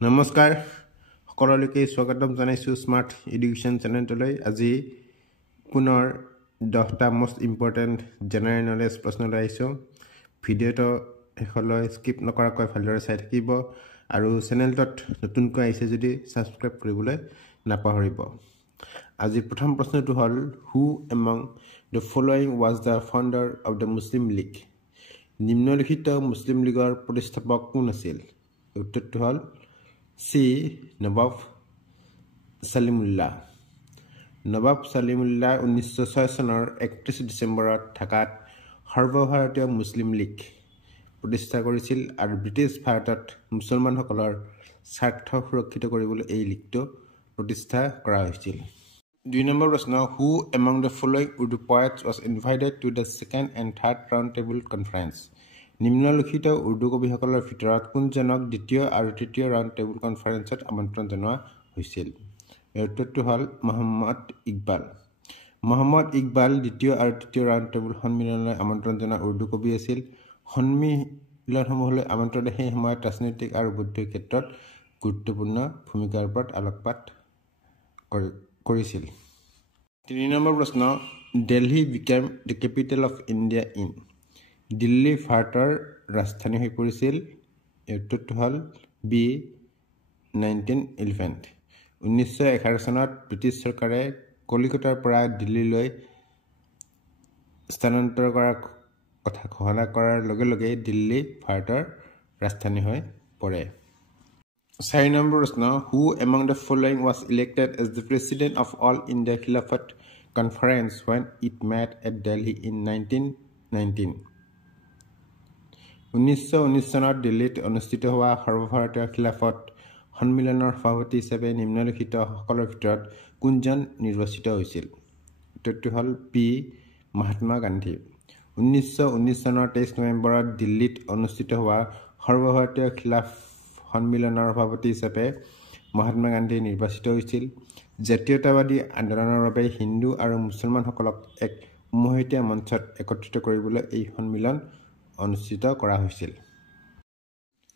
নমস্কাৰ সকলোকে স্বাগতম জনাইছো স্মাৰ্ট এডুকেশ্যন চেনেললৈ আজি পুনৰ 10টা মোস্ট ইম্পৰ্টেন্ট জেনাৰেল নলেজ প্ৰশ্ন লৈ আহিছো ভিডিওটো এখলৈ স্কিপ নকৰাকৈ ভালদৰে চাই থাকিব আৰু চেনেলটোত নতুনকৈ আহিছে যদি সাবস্ক্ৰাইব কৰিবলৈ নাপাহৰিব আজি প্ৰথম প্ৰশ্নটো হ'ল হু among the following was the founder of the Muslim league নিম্নলিখিত মুছলিম লীগৰ প্ৰতিষ্ঠাপক কোন আছিল উত্তৰটো হ'ল C. Nawab Salimullah. Nawab Salimullah 1906 চনৰ 31 ডিসেম্বৰত ঢাকাত সৰ্বভাৰতীয় মুছলিম লীগ প্ৰতিষ্ঠা কৰিছিল আৰু ব্ৰিটিছ ভাৰতত মুছলমানসকলৰ স্বাৰ্থ সুৰক্ষিত কৰিবলৈ এই লীগটো প্ৰতিষ্ঠা কৰা হৈছিল 2 নম্বৰ প্ৰশ্ন who among the following Urdu poets was invited to the second and third round table conference নিম্নলিখিত উৰ্দু কবিসকলৰ ভিতৰত কোনজনক দ্বিতীয় আৰু তৃতীয় ৰাউণ্ড টেবুল কনফাৰেন্সত আমন্ত্ৰণ জনোৱা হৈছিল উত্তৰটো হ'ল মোহাম্মদ ইকবাল দ্বিতীয় আৰু তৃতীয় ৰাউণ্ড টেবুল সন্মিলনলৈ আমন্ত্ৰণ জনোৱা উৰ্দু কবি আছিল সন্মিলনসমূহলৈ আমন্ত্ৰণ সেই সময়ত ৰাজনৈতিক আৰু বৌদ্ধিক ক্ষেত্ৰত গুৰুত্বপূৰ্ণ ভূমিকাৰ ওপৰত আলোকপাত কৰিছিল 3 নম্বৰ প্ৰশ্ন Delhi became the capital of India in Delhi ভাৰতৰ ৰাজধানী হৈ পৰিছিল উত্তৰটো হ'ল বি 1911 1911 চনত ব্ৰিটিছ চৰকাৰে কলিকতাৰ পৰা দিল্লীলৈ স্থানান্তৰ কৰাৰ কথা ঘোষণা কৰাৰ লগে লগে দিল্লী ভাৰতৰ ৰাজধানী হৈ পৰে 4 নম্বৰ প্ৰশ্ন who among the following was elected as the president of all India Khilafat conference when it met at Delhi in 1919 1919 চনত দিল্লীত অনুষ্ঠিত হোৱা সৰ্বভাৰতীয় খিলাফত সন্মিলনৰ সভাপতি হিচাপে নিম্নলিখিত সকলৰ ভিতৰত কোনজন নিৰ্বাচিত হৈছিল উত্তৰটো হ'ল পি মহাত্মা গান্ধী 1919 চনৰ 23 নৱেম্বৰত দিল্লীত অনুষ্ঠিত হোৱা সৰ্বভাৰতীয় খিলাফ সন্মিলনৰ সভাপতি হিচাপে মহাত্মা গান্ধী নিৰ্বাচিত হৈছিল জাতীয়তাবাদী আন্দোলনৰ বাবে হিন্দু আৰু মুছলমানসকলক এক উমৈহতীয়া মঞ্চত একত্ৰিত কৰিবলৈ এই সন্মিলন অনুষ্ঠিত কৰা হৈছিল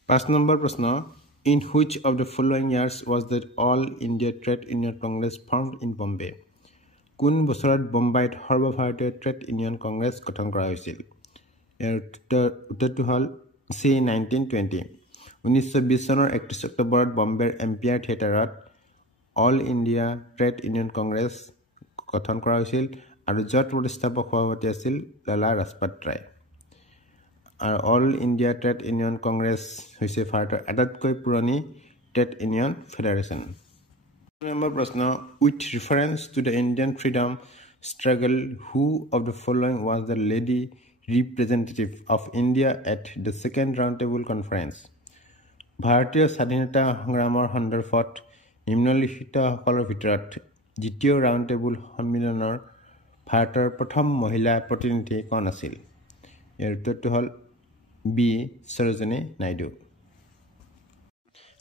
5 নম্বৰ প্ৰশ্ন in which of the following years was the All India Trade Union Congress formed in Bombay কোন বছৰত বোম্বাইত সৰ্বভাৰতীয় ট্ৰেড ইউনিয়ন কংগ্ৰেছ গঠন কৰা হৈছিল উত্তৰটো হ'ল C 1920 1920 চনৰ 31 অক্টোবৰত বম্বেৰ এম্পিয়াৰ থিয়েটাৰত all India trade union Congress গঠন কৰা হৈছিল আৰু য'ত প্ৰতিষ্ঠাপক সভাপতি আছিল লালা ৰাজপত ৰায় আৰু all India trade union Congress হৈছে ভাৰতৰ আটাইতকৈ পুৰণি ট্ৰেড ইউনিয়ন ফেডাৰেশ্যন নম্বৰ প্ৰশ্ন with reference to the Indian freedom struggle who of the following was the lady representative of India at the second round table conference ভাৰতীয় স্বাধীনতা সংগ্ৰামৰ সন্দৰ্ভত নিম্নলিখিতসকলৰ ভিতৰত দ্বিতীয় ৰাউণ্ড টেবুল সন্মিলনৰ ভাৰতৰ প্ৰথম মহিলা প্ৰতিনিধি কোন আছিল ইয়াৰ উত্তৰটো হ'ল বি সৰোজিনী নাইডু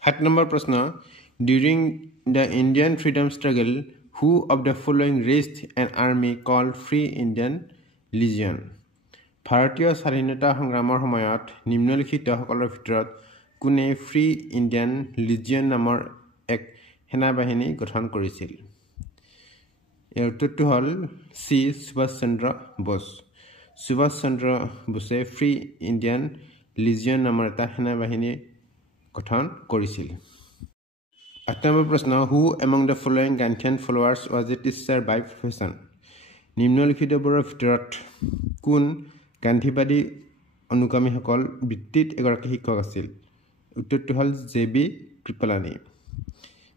7 নম্বৰ প্ৰশ্ন during the Indian freedom struggle who of the following raised an army called Free Indian Legion ভাৰতীয় স্বাধীনতা সংগ্ৰামৰ সময়ত নিম্নলিখিত সকলৰ ভিতৰত কোনে ফ্ৰী ইণ্ডিয়ান লিজিয়ন নামৰ এক সেনাবাহিনী গঠন কৰিছিল ইয়াৰ উত্তৰটো হ'ল চি সুভাষ চন্দ্ৰ বোস সুভাষ চন্দ্ৰ বোসে ফ্ৰী ইণ্ডিয়ান লিজিয়ন নামৰ এটা সেনাবাহিনী গঠন কৰিছিল 8 নম্বৰ প্ৰশ্ন who among the following Gandhian followers was a teacher by profession নিম্নলিখিতবোৰৰ ভিতৰত কোন গান্ধীবাদী অনুগামীসকল বৃত্তিত এগৰাকী শিক্ষক আছিল উত্তৰটো হ'ল জে.বি. কৃপলানী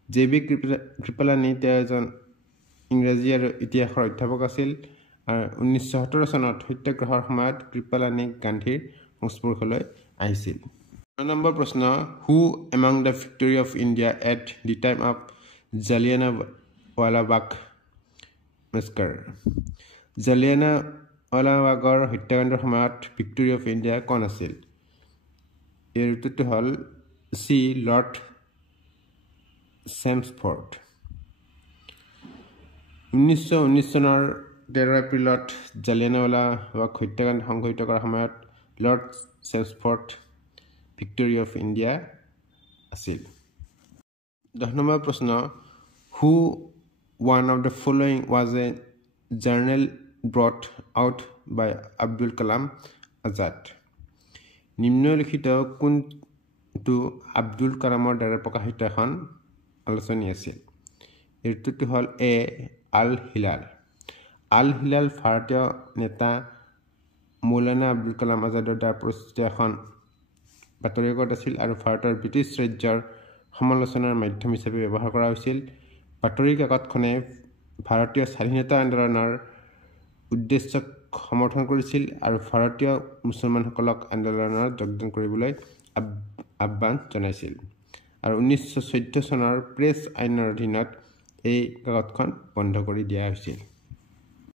জে.বি. কৃপলানী তেওঁ এজন ইংৰাজী আৰু ইতিহাসৰ অধ্যাপক আছিল আৰু 1917 চনত সত্যাগ্ৰহৰ সময়ত কৃপলানী গান্ধীৰ সংস্পৰ্শলৈ আহিছিল 9 নম্বৰ প্ৰশ্ন হু এমং দ্য ভিক্টৰী of India at the time of Jallianwala Bagh massacre জালিয়ানৱালাবাগৰ হত্যাকাণ্ডৰ সময়ত ভিক্টৰী অফ ইণ্ডিয়া কোন আছিল ইয়াৰ উত্তৰটো হ'ল চি লৰ্ড চেমছফৰ্ড 1919 চনৰ 13 এপ্ৰিলত জালিয়ানৱালাবাগ হত্যাকাণ্ড সংঘটিত কৰাৰ সময়ত লৰ্ড চেমছফৰ্ড ভিক্টৰী অফ ইণ্ডিয়া আছিল 10 নম্বৰ প্ৰশ্ন হু one of the following was a journal brought out by Abdul Kalam Azad নিম্নলিখিত কোনটো আব্দুল কালামৰ দ্বাৰা প্ৰকাশিত এখন আলোচনী আছিল এইটো হ'ল এ আল হিলাল ভাৰতীয় নেতা মৌলানা আব্দুল কালাম আজাদৰ দ্বাৰা প্ৰস্তুত এখন বাতৰি কাকত আছিল আৰু ভাৰতৰ ব্ৰিটিছ ৰাজ্যৰ সমালোচনাৰ মাধ্যম হিচাপে ব্যৱহাৰ কৰা হৈছিল বাতৰি কাকতখনে ভাৰতীয় স্বাধীনতা আন্দোলনৰ উদ্দেশ্যক সমৰ্থন কৰিছিল আৰু ভাৰতীয় মুছলমানসকলক আন্দোলনত যোগদান কৰিবলৈ আহ্বান জনাইছিল আৰু 1914 চনৰ প্ৰেছ আইনৰ অধীনত এই কাকতখন বন্ধ কৰি দিয়া হৈছিল